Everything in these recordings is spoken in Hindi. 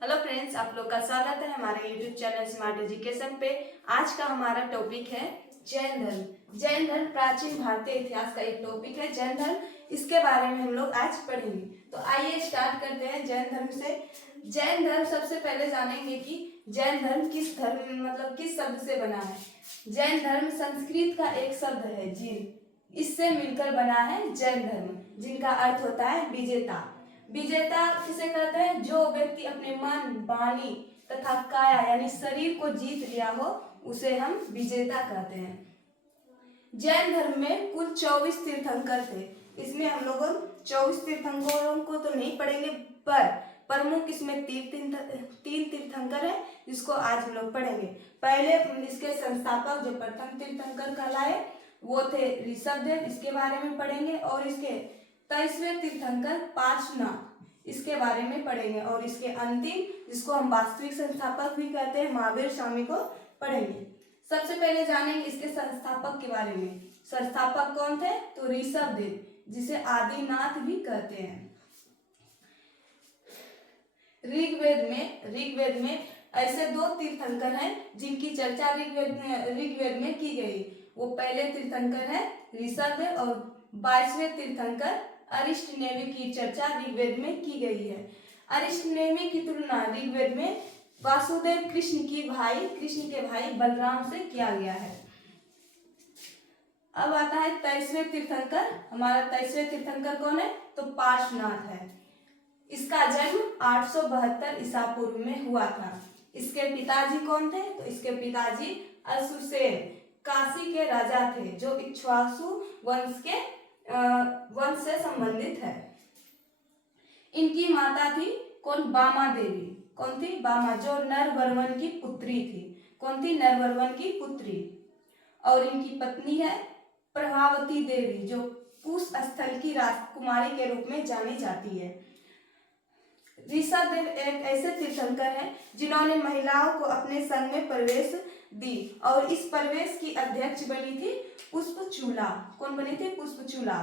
हेलो फ्रेंड्स, आप लोग का स्वागत है हमारे यूट्यूब चैनल स्मार्ट एजुकेशन पे। आज का हमारा टॉपिक है जैन धर्म। जैन धर्म प्राचीन भारतीय इतिहास का एक टॉपिक है जैन धर्म। इसके बारे में हम लोग आज पढ़ेंगे। तो आइए स्टार्ट करते हैं जैन धर्म से। जैन धर्म सबसे पहले जानेंगे कि जैन धर्म किस शब्द से बना है। जैन धर्म संस्कृत का एक शब्द है जिन, इससे मिलकर बना है जैन धर्म, जिनका अर्थ होता है विजेता। विजेता किसे कहते हैं? जो व्यक्ति अपने मन, वाणी तथा काया यानी शरीर को जीत लिया हो, उसे हम विजेता कहते हैं। जैन धर्म में कुल 24 तीर्थंकर थे। इसमें हम लोग 24 तीर्थंकरों को तो नहीं पढ़ेंगे, पर प्रमुख इसमें तीन तीर्थंकर है, जिसको आज हम लोग पढ़ेंगे। पहले इसके संस्थापक जो प्रथम तीर्थंकर कहलाए वो थे ऋषभदेव, इसके बारे में पढ़ेंगे। और इसके 23वें तीर्थंकर पार्श्वनाथ, इसके बारे में पढ़ेंगे। और इसके अंतिम, जिसको हम वास्तविक संस्थापक भी कहते हैं, महावीर स्वामी को पढ़ेंगे। सबसे पहले जानेंगे इसके संस्थापक के बारे में। संस्थापक कौन थे? तो ऋषभदेव, जिसे आदिनाथ भी कहते हैं। ऋग्वेद में ऐसे दो तीर्थंकर हैं जिनकी चर्चा ऋग्वेद में की गई। वो पहले तीर्थंकर है ऋषभदेव और 22वें तीर्थंकर अरिष्टनेमि की चर्चा ऋग्वेद में की गई है। अरिष्टनेमि की तुलना ऋग्वेद में वासुदेव कृष्ण के भाई बलराम से किया गया है। अब आता है 23वें तीर्थंकर। हमारा 23वें तीर्थंकर कौन है? तो पार्श्वनाथ है। इसका जन्म 872 ईसा पूर्व में हुआ था। इसके पिताजी कौन थे? तो इसके पिताजी अश्वसेन काशी के राजा थे, जो इक्ष्वाकु वंश से संबंधित है। इनकी माता थी कौन? बामा देवी। कौन थी? बामा, जो नरवर्मन की पुत्री थी। कौन थी? नरवर्मन की पुत्री। और इनकी पत्नी है प्रभावती देवी, जो कुश स्थल की राजकुमारी के रूप में जानी जाती है। ऋषभदेव एक ऐसे तीर्थंकर हैं जिन्होंने महिलाओं को अपने संघ में प्रवेश दी, और इस प्रवेश की अध्यक्ष बनी थी पुष्पचूला। कौन बनी थी? पुष्पचूला।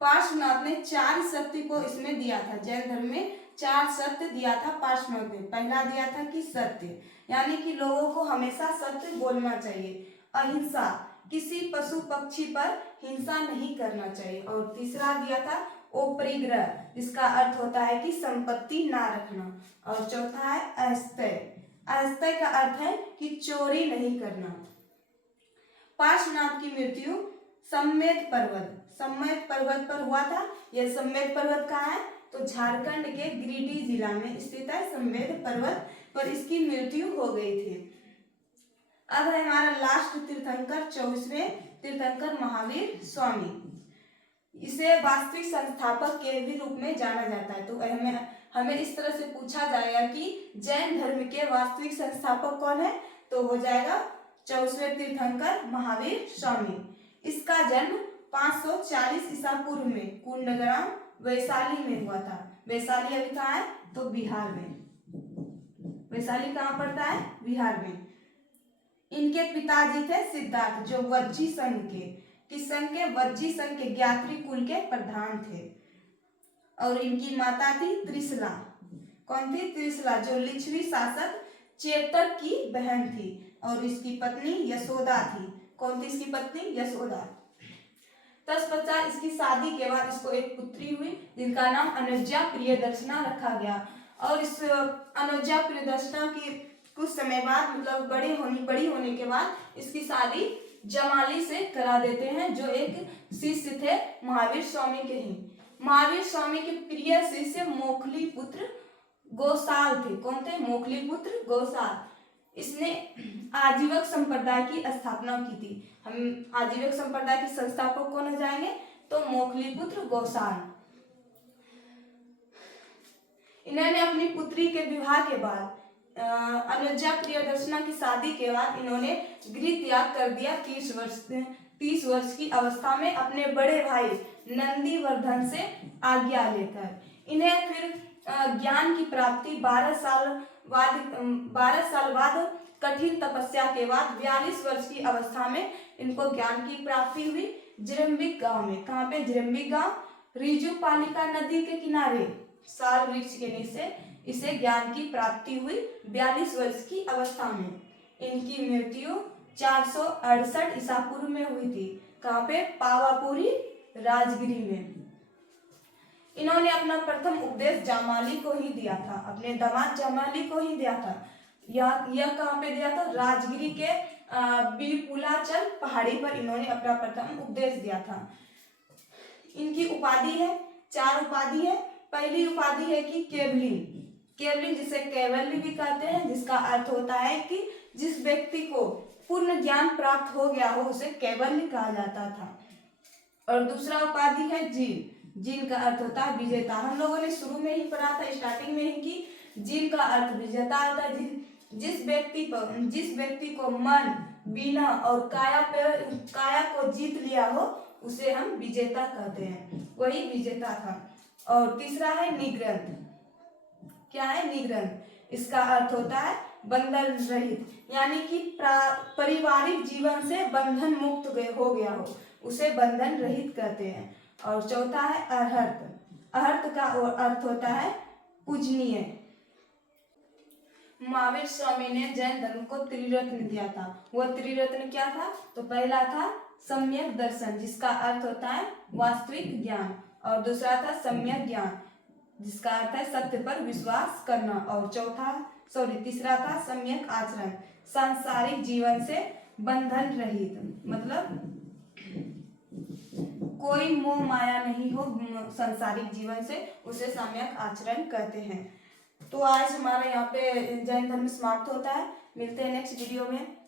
पार्श्वनाथ ने 4 सत्य को इसमें दिया था। जैन धर्म में 4 सत्य दिया था पार्श्वनाथ ने। पहला दिया था कि सत्य, यानी कि लोगों को हमेशा सत्य बोलना चाहिए। अहिंसा, किसी पशु पक्षी पर हिंसा नहीं करना चाहिए। और तीसरा दिया था अपरिग्रह, जिसका अर्थ होता है कि संपत्ति ना रखना। और चौथा है अस्थेय। अस्थेय का अर्थ है कि चोरी नहीं करना। पार्श्वनाथ की मृत्यु सम्मेद पर्वत पर हुआ था। यह सम्मेद पर्वत कहाँ है? तो झारखंड के गिरिडीह जिला में स्थित है सम्मेद पर्वत पर इसकी मृत्यु हो गई थी। अब है हमारा लास्ट तीर्थंकर, 24वें तीर्थंकर महावीर स्वामी। इसे वास्तविक संस्थापक के भी रूप में जाना जाता है। तो हमें इस तरह से पूछा जाएगा कि जैन धर्म के वास्तविक संस्थापक कौन है? तो हो जाएगा 24वें तीर्थंकर महावीर स्वामी। इसका जन्म 540 ईसा पूर्व में कुंडग्राम वैशाली में हुआ था। वैशाली अभी कहाँ है? तो बिहार में। वैशाली कहाँ पड़ता है? बिहार में। इनके पिताजी थे सिद्धार्थ, जो वज्जी संघ के ज्ञात्री कुल के प्रधान थे। और इनकी माता थी त्रिशला। कौन थी? त्रिशला, जो लिच्छवी शासक चेतक की बहन थी। और इसकी पत्नी यशोदा थी। कौन थी इसकी पत्नी? यशोदा। तत्पश्चात इसकी शादी के बाद इसको एक पुत्री हुई, जिनका नाम अनुजा प्रियदर्शना रखा गया। और इस अनुजा प्रियदर्शना की कुछ समय बाद, मतलब बड़ी होने के बाद इसकी शादी जमाली से करा देते हैं, जो एक शिष्य थे महावीर स्वामी के ही। महावीर स्वामी के प्रिय शिष्य मोखली पुत्र गोसाल थे। कौन थे? मोखली पुत्र गोसाल। इसने आजीवक संप्रदाय की स्थापना की थी। हम आजीवक संप्रदाय के संस्थापक कौन हो जाएंगे? तो मोखली पुत्र गोसाल। इन्होंने अपनी पुत्री के विवाह के बाद, अनुजा प्रियदर्शना की शादी के बाद, इन्होंने गृह त्याग कर दिया। 30 वर्ष की अवस्था में अपने बड़े भाई नंदीवर्धन से आज्ञा लेकर। इन्हें फिर ज्ञान की प्राप्ति 12 साल बाद कठिन तपस्या के बाद 42 वर्ष की अवस्था में इनको ज्ञान की प्राप्ति हुई। जिरम्बिक गांव में। कहाँ पे? जिरम्बिक गांव, रिजू पालिका नदी के किनारे साल वृक्ष के नीचे इसे ज्ञान की प्राप्ति हुई 42 वर्ष की अवस्था में। इनकी मृत्यु 468 ईसा पूर्व में हुई थी। कहाँ पे? पावापुरी राजगिरी में। इन्होंने अपना प्रथम उपदेश जामाली को ही दिया था, अपने दामाद जामाली को ही दिया था। यह कहाँ पे दिया था? राजगिरी के बीरपुलाचल पहाड़ी पर इन्होंने अपना प्रथम उपदेश दिया था। इनकी उपाधि है, 4 उपाधि है। पहली उपाधि है कि केवलिन, केवलिन जिसे कैवल्य भी कहते हैं, जिसका अर्थ होता है कि जिस व्यक्ति को पूर्ण ज्ञान प्राप्त हो गया हो उसे कैवल्य कहा जाता था। और दूसरा उपाधि है जीन, जीन का अर्थ होता है विजेता। हम लोगों ने शुरू में ही पढ़ा था, स्टार्टिंग में ही, कि जीन का अर्थ विजेता होता है। जिस व्यक्ति को मन, बिना और काया को जीत लिया हो उसे हम विजेता कहते हैं, वही विजेता था। और तीसरा है निग्रंथ। क्या है? निग्रंथ। इसका अर्थ होता है बंधन रहित, यानी कि पारिवारिक जीवन से बंधन मुक्त हो गया हो उसे बंधन रहित कहते हैं। और चौथा है अरहत। अरहत का अर्थ होता है पूजनीय। महावीर स्वामी ने जैन धर्म को त्रिरत्न दिया था। वह त्रिरत्न क्या था? तो पहला था सम्यक दर्शन, जिसका अर्थ होता है वास्तविक ज्ञान। और दूसरा था सम्यक ज्ञान, जिसका अर्थ है सत्य पर विश्वास करना। और तीसरा था सम्यक आचरण, सांसारिक जीवन से बंधन रहित, मतलब कोई मोह माया नहीं हो सांसारिक जीवन से, उसे सम्यक आचरण कहते हैं। तो आज हमारा यहाँ पे जैन धर्म समाप्त होता है। मिलते हैं नेक्स्ट वीडियो में।